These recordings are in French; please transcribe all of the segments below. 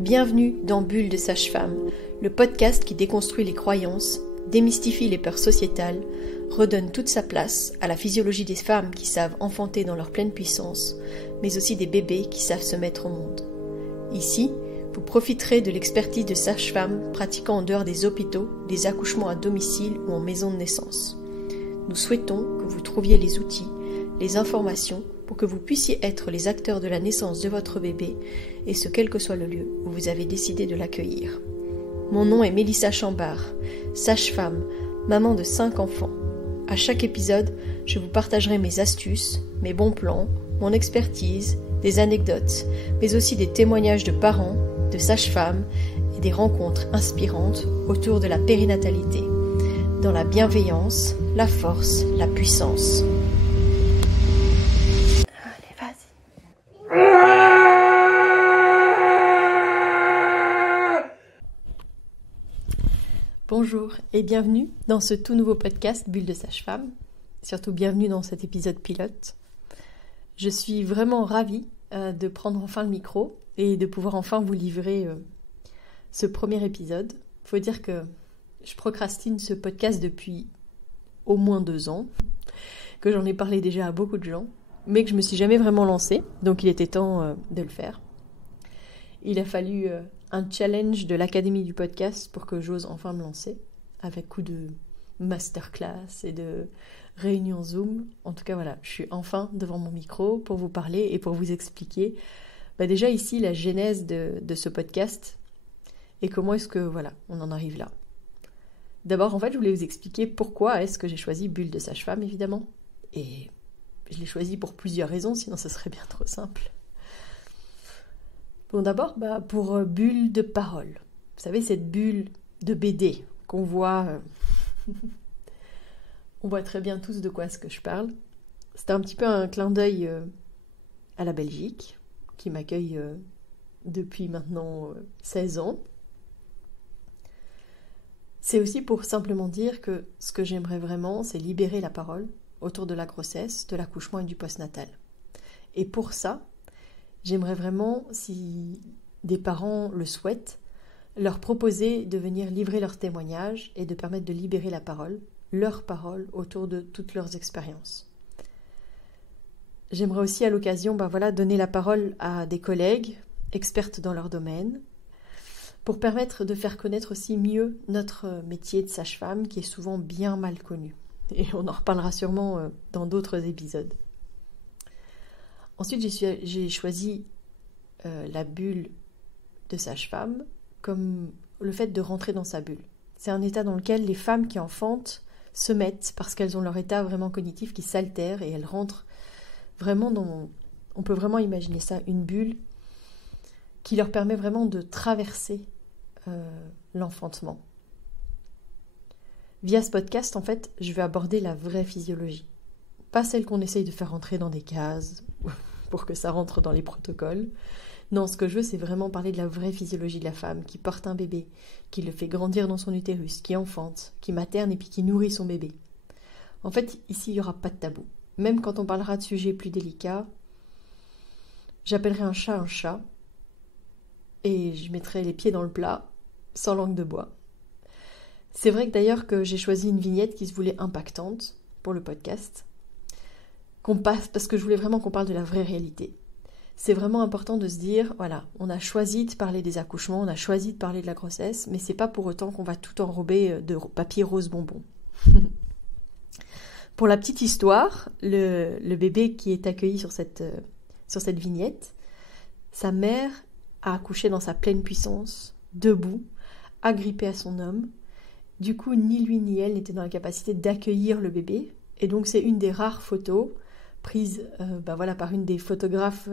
Bienvenue dans Bulle de Sage-Femme, le podcast qui déconstruit les croyances, démystifie les peurs sociétales, redonne toute sa place à la physiologie des femmes qui savent enfanter dans leur pleine puissance, mais aussi des bébés qui savent se mettre au monde. Ici, vous profiterez de l'expertise de sages-femmes pratiquant en dehors des hôpitaux, des accouchements à domicile ou en maison de naissance. Nous souhaitons que vous trouviez les outils, les informations pour que vous puissiez être les acteurs de la naissance de votre bébé, et ce quel que soit le lieu où vous avez décidé de l'accueillir. Mon nom est Mélissa Chambard, sage-femme, maman de 5 enfants. À chaque épisode, je vous partagerai mes astuces, mes bons plans, mon expertise, des anecdotes, mais aussi des témoignages de parents, de sages-femmes et des rencontres inspirantes autour de la périnatalité, dans la bienveillance, la force, la puissance. Allez, vas-y. Bonjour et bienvenue dans ce tout nouveau podcast Bulle de Sage-Femme. Surtout bienvenue dans cet épisode pilote. Je suis vraiment ravie de prendre enfin le micro et de pouvoir enfin vous livrer ce premier épisode. Il faut dire que je procrastine ce podcast depuis au moins 2 ans, que j'en ai parlé déjà à beaucoup de gens, mais que je ne me suis jamais vraiment lancée, donc il était temps de le faire. Il a fallu un challenge de l'Académie du podcast pour que j'ose enfin me lancer, avec coup de masterclass et de réunions Zoom. En tout cas, voilà, je suis enfin devant mon micro pour vous parler et pour vous expliquer déjà ici la genèse de ce podcast et comment est-ce que, voilà, on en arrive là. D'abord, en fait, je voulais vous expliquer pourquoi est-ce que j'ai choisi Bulle de Sage-Femme, évidemment. Et je l'ai choisi pour plusieurs raisons, sinon ce serait bien trop simple. Bon, d'abord, pour bulle de parole. Vous savez, cette bulle de BD qu'on voit... on voit très bien tous de quoi est-ce que je parle. C'était un petit peu un clin d'œil à la Belgique, qui m'accueille depuis maintenant 16 ans. C'est aussi pour simplement dire que ce que j'aimerais vraiment, c'est libérer la parole autour de la grossesse, de l'accouchement et du postnatal. Et pour ça, j'aimerais vraiment, si des parents le souhaitent, leur proposer de venir livrer leurs témoignages et de permettre de libérer la parole, leur parole, autour de toutes leurs expériences. J'aimerais aussi à l'occasion donner la parole à des collègues, expertes dans leur domaine, pour permettre de faire connaître aussi mieux notre métier de sage-femme qui est souvent bien mal connu. Et on en reparlera sûrement dans d'autres épisodes. Ensuite, j'ai choisi la bulle de sage-femme comme le fait de rentrer dans sa bulle. C'est un état dans lequel les femmes qui enfantent se mettent parce qu'elles ont leur état vraiment cognitif qui s'altère et elles rentrent vraiment on peut vraiment imaginer ça, une bulle qui leur permet vraiment de traverser l'enfantement. Via ce podcast, en fait, je vais aborder la vraie physiologie. Pas celle qu'on essaye de faire rentrer dans des cases pour que ça rentre dans les protocoles. Non, ce que je veux, c'est vraiment parler de la vraie physiologie de la femme qui porte un bébé, qui le fait grandir dans son utérus, qui enfante, qui materne et puis qui nourrit son bébé. En fait, ici, il n'y aura pas de tabou. Même quand on parlera de sujets plus délicats, j'appellerai un chat et je mettrai les pieds dans le plat, sans langue de bois. C'est vrai que d'ailleurs que j'ai choisi une vignette qui se voulait impactante pour le podcast, parce que je voulais vraiment qu'on parle de la vraie réalité. C'est vraiment important de se dire, voilà, on a choisi de parler des accouchements, on a choisi de parler de la grossesse, mais c'est pas pour autant qu'on va tout enrober de papier rose bonbon. Pour la petite histoire, le bébé qui est accueilli sur cette vignette, sa mère a accouché dans sa pleine puissance, debout, agrippée à son homme. Du coup, ni lui ni elle n'étaient dans la capacité d'accueillir le bébé. Et donc, c'est une des rares photos prises par une des photographes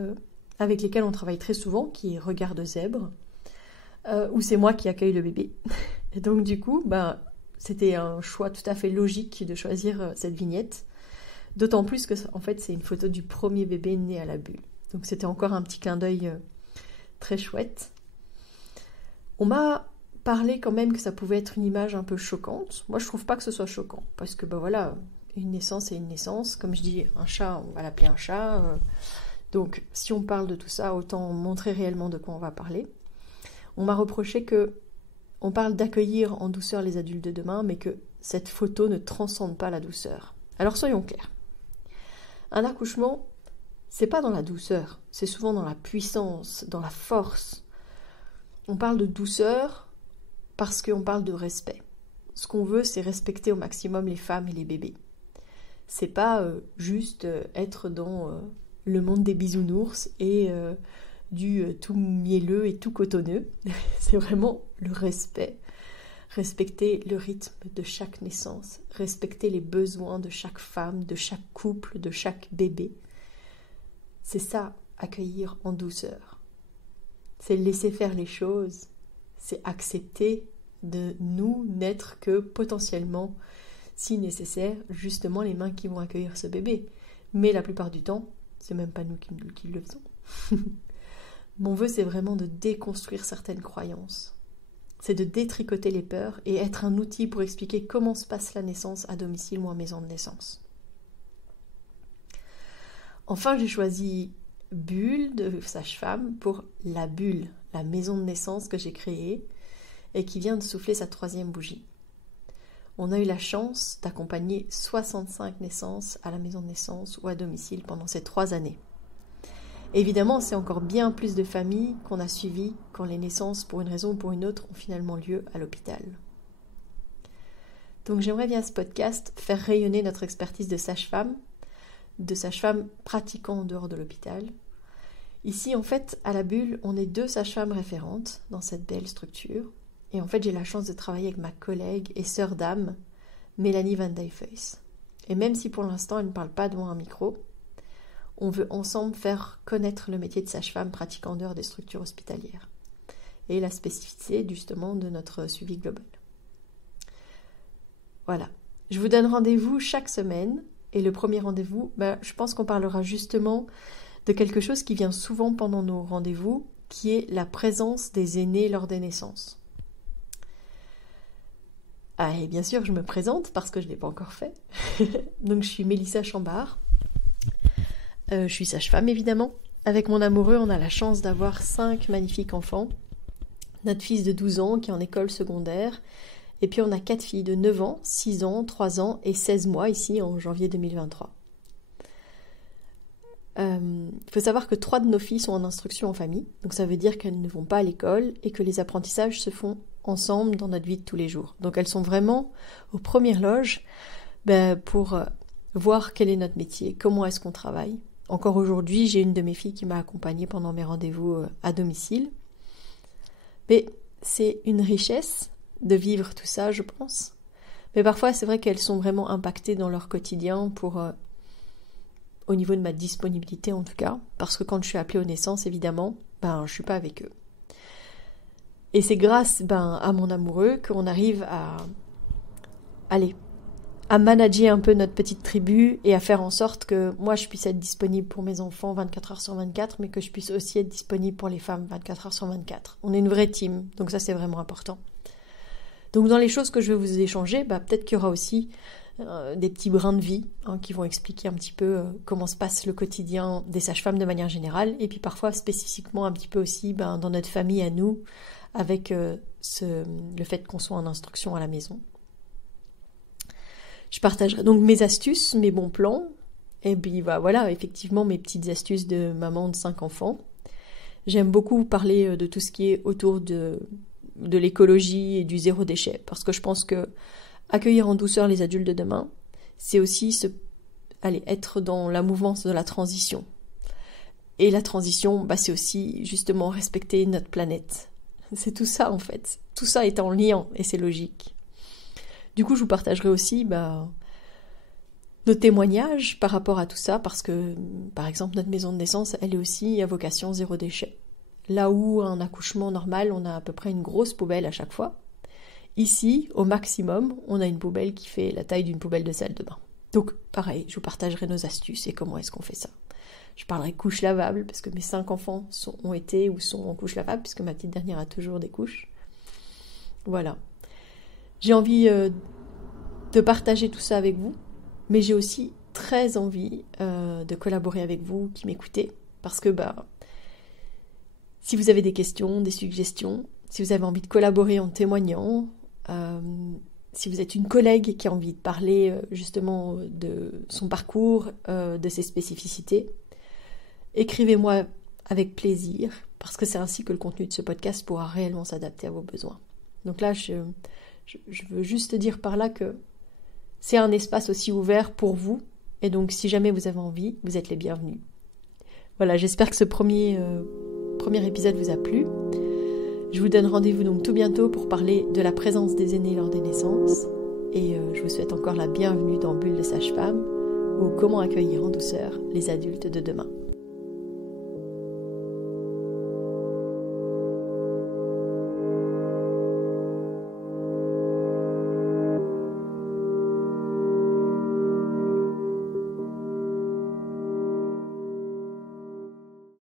avec lesquelles on travaille très souvent, qui est Regard de Zèbre, où c'est moi qui accueille le bébé. Et donc, du coup, c'était un choix tout à fait logique de choisir cette vignette. D'autant plus que, en fait, c'est une photo du premier bébé né à la bulle. Donc, c'était encore un petit clin d'œil très chouette. On m'a parlé quand même que ça pouvait être une image un peu choquante. Moi, je trouve pas que ce soit choquant, parce que une naissance c'est une naissance. Comme je dis, un chat, on va l'appeler un chat. Donc, si on parle de tout ça, autant montrer réellement de quoi on va parler. On m'a reproché que on parle d'accueillir en douceur les adultes de demain, mais que cette photo ne transcende pas la douceur. Alors soyons clairs. Un accouchement, c'est pas dans la douceur, c'est souvent dans la puissance, dans la force. On parle de douceur parce qu'on parle de respect. Ce qu'on veut, c'est respecter au maximum les femmes et les bébés. C'est pas juste être dans le monde des bisounours et du tout mielleux et tout cotonneux. C'est vraiment le respect. Respecter le rythme de chaque naissance, respecter les besoins de chaque femme, de chaque couple, de chaque bébé. C'est ça, accueillir en douceur. C'est laisser faire les choses, c'est accepter de nous n'être que potentiellement, si nécessaire, justement les mains qui vont accueillir ce bébé. Mais la plupart du temps, c'est même pas nous qui le faisons. Mon vœu, c'est vraiment de déconstruire certaines croyances. C'est de détricoter les peurs et être un outil pour expliquer comment se passe la naissance à domicile ou en maison de naissance. Enfin, j'ai choisi Bulle de sage-femme pour la Bulle, la maison de naissance que j'ai créée et qui vient de souffler sa 3e bougie. On a eu la chance d'accompagner 65 naissances à la maison de naissance ou à domicile pendant ces 3 années. Évidemment, c'est encore bien plus de familles qu'on a suivies quand les naissances, pour une raison ou pour une autre, ont finalement lieu à l'hôpital. Donc j'aimerais via ce podcast faire rayonner notre expertise de sage-femme pratiquant en dehors de l'hôpital. Ici, en fait, à la Bulle, on est 2 sages-femmes référentes dans cette belle structure. Et en fait, j'ai la chance de travailler avec ma collègue et sœur d'âme, Mélanie Van Dijfeus. Et même si pour l'instant, elle ne parle pas devant un micro, on veut ensemble faire connaître le métier de sage-femme pratiquant en dehors des structures hospitalières et la spécificité justement de notre suivi global. Voilà, je vous donne rendez-vous chaque semaine et le premier rendez-vous, je pense qu'on parlera justement de quelque chose qui vient souvent pendant nos rendez-vous, qui est la présence des aînés lors des naissances. Ah, et bien sûr, je me présente parce que je ne l'ai pas encore fait. Donc je suis Mélissa Chambard. Je suis sage-femme évidemment. Avec mon amoureux, on a la chance d'avoir 5 magnifiques enfants. Notre fils de 12 ans qui est en école secondaire. Et puis on a 4 filles de 9 ans, 6 ans, 3 ans et 16 mois ici en janvier 2023. Il faut savoir que 3 de nos filles sont en instruction en famille. Donc ça veut dire qu'elles ne vont pas à l'école et que les apprentissages se font ensemble dans notre vie de tous les jours. Donc elles sont vraiment aux premières loges pour voir quel est notre métier, comment est-ce qu'on travaille. Encore aujourd'hui, j'ai une de mes filles qui m'a accompagnée pendant mes rendez-vous à domicile. Mais c'est une richesse de vivre tout ça, je pense. Mais parfois, c'est vrai qu'elles sont vraiment impactées dans leur quotidien au niveau de ma disponibilité en tout cas. Parce que quand je suis appelée aux naissances, évidemment, je ne suis pas avec eux. Et c'est grâce à mon amoureux qu'on arrive à manager un peu notre petite tribu et à faire en sorte que moi je puisse être disponible pour mes enfants 24 heures sur 24, mais que je puisse aussi être disponible pour les femmes 24 heures sur 24. On est une vraie team, donc ça c'est vraiment important. Donc dans les choses que je vais vous échanger, peut-être qu'il y aura aussi des petits brins de vie qui vont expliquer un petit peu comment se passe le quotidien des sages-femmes de manière générale, et puis parfois spécifiquement un petit peu aussi dans notre famille à nous, avec le fait qu'on soit en instruction à la maison. Je partagerai donc mes astuces, mes bons plans, et puis voilà, effectivement mes petites astuces de maman de 5 enfants. J'aime beaucoup parler de tout ce qui est autour de l'écologie et du zéro déchet, parce que je pense que accueillir en douceur les adultes de demain, c'est aussi être dans la mouvance de la transition. Et la transition, c'est aussi justement respecter notre planète. C'est tout ça en fait. Tout ça est en lien et c'est logique. Du coup, je vous partagerai aussi nos témoignages par rapport à tout ça, parce que, par exemple, notre maison de naissance, elle est aussi à vocation zéro déchet. Là où un accouchement normal, on a à peu près une grosse poubelle à chaque fois. Ici, au maximum, on a une poubelle qui fait la taille d'une poubelle de salle de bain. Donc, pareil, je vous partagerai nos astuces et comment est-ce qu'on fait ça. Je parlerai couches lavables, parce que mes 5 enfants ont été ou sont en couches lavables, puisque ma petite dernière a toujours des couches. Voilà. J'ai envie de partager tout ça avec vous, mais j'ai aussi très envie de collaborer avec vous qui m'écoutez, parce que si vous avez des questions, des suggestions, si vous avez envie de collaborer en témoignant, si vous êtes une collègue qui a envie de parler justement de son parcours, de ses spécificités, écrivez-moi avec plaisir, parce que c'est ainsi que le contenu de ce podcast pourra réellement s'adapter à vos besoins. Donc là, je veux juste dire par là que c'est un espace aussi ouvert pour vous, et donc si jamais vous avez envie, vous êtes les bienvenus. Voilà, j'espère que ce premier épisode vous a plu. Je vous donne rendez-vous donc tout bientôt pour parler de la présence des aînés lors des naissances, et je vous souhaite encore la bienvenue dans Bulle de Sage-Femme, ou comment accueillir en douceur les adultes de demain.